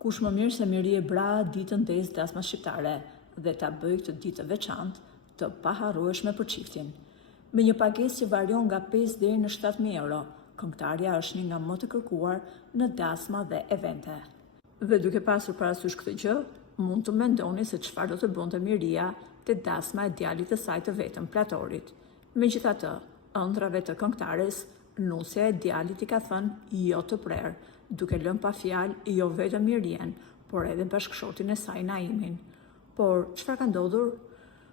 Kush më mirë se Mirie Bra ditën ndezë dasma shqiptare dhe ta bëj këtë ditë të veçantë, të paharrueshme për çiftin. Me një pagesë që varion nga 5 deri në 7.000 euro, këngëtarja është një nga më të kërkuar në dasma dhe evente. Dhe duke pasur parasysh këtë gjë, mund të mendoni se çfarë do të bënte Miria te dasma e djalit të saj të vetëm, Platorit. Megjithatë, ëndrave të këngëtares, nusja e djalit i ka thënë jo të prerë, duke lënë pa fjalë jo vetëm Mirien, por edhe bashkëshortin e saj Naimin. Por çfarë ka ndodhur?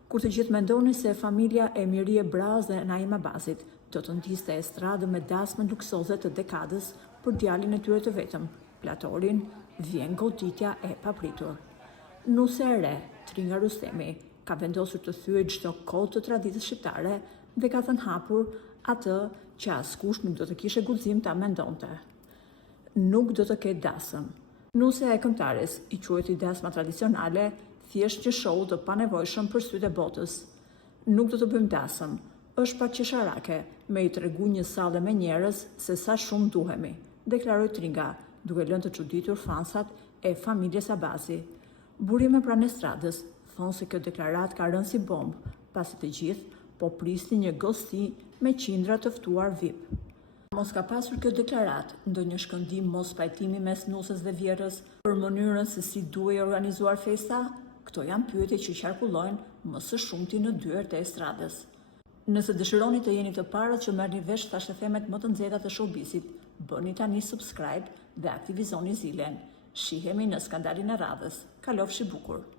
Kur të gjithë mendoni se familja e Mirie Braz dhe Naim Abazit do të ndiste estradën me dasmën luksoze të dekadës për djalin e tyre të vetëm, Platorin, vjen goditja e papritur. Nusja e re, Tringa Rustemi, ka vendosur të thyej çdo kod të traditës shqiptare dhe ka thënë hapur atë që askush nuk do të kishe guxim ta mendonte. Nuk do të ketë dasëm. Nusja e këngëtares i quajti dasma tradicionale, thjesht një show të panevojshëm për sytë e botës. Nuk do të bëjmë dasëm, është pak qesharake me i tregu një sallë me njerëz se sa shumë duhemi, deklaroi Tringa, duke lënë të çuditur fansat e familjes Abazi. Burime pranë estradës thonë se kjo deklaratë ka rënë si bombë, pasi të gjithë po prisnin një gosti me qindra të ftuar VIP. Mos ka pasur kjo deklaratë ndonjë shkëndim mos pajtimi mes nusës dhe vjerës për mënyrën se si duhej organizuar festa? Këto janë pyetje që qarkullojnë më së shumti në dyert e estradës. Nëse dëshironi të jeni të parët që merrni vesh thashethemet më të nxehta të showbizit, bëni tani subscribe dhe aktivizoni zilen. Shihemi në skandalin e radhës. Kalofshi bukur.